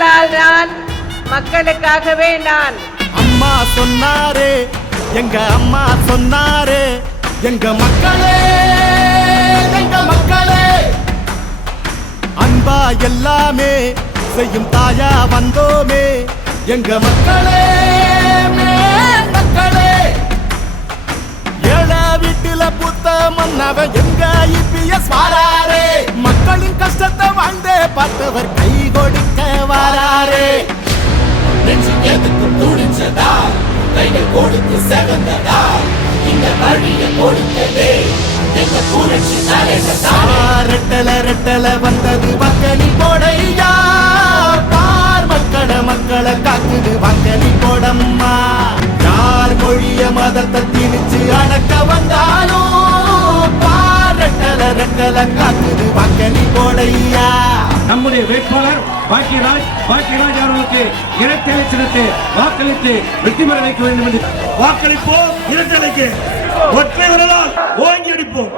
மக்களால் நான், மக்களுக்காகவே நான். அம்மா சொன்னாரே, எங்க அம்மா சொன்னாரே, எங்க மக்களே, எங்க மக்களே, அன்பா எல்லாமே செய்யும் தாயா வந்தோமே, எங்க மக்களே, மக்களே. ஏழ வீட்டுல புத்த மன்னவ எங்க இபிஎஸ் வாராரே, மக்களின் கஷ்டத்தை வாழ்ந்தே பார்த்தவர் கை கொடுக்க வாராரே. நெஞ்சு எதுக்கு துடிச்சதா, கைகள் கொடுத்து செவந்ததா, இந்த வழிய கொடுத்ததே எங்க புரட்சி தலைவர்தான். ரெட்டல ரெட்டல வந்தது வக்கனி போடையா, பார் மக்களை காக்குது வக்கனி போடம்மா. யார் மொழிய மதத்தை திணிச்சு அடக்க வந்தாலும், பார் ரெட்டல ரெட்டல காக்குது வக்கனி போடையா. நம்முடைய வேட்பாளர் பாக்கியராஜ் அவர்களுக்கு இரட்டை சின்னத்தை வாக்களித்து வெற்றி பெற வைக்க வேண்டும் என்று வாக்களிப்போம். இரட்டலைக்கு ஒற்றை விரலால் ஓங்கி அடிப்போம்.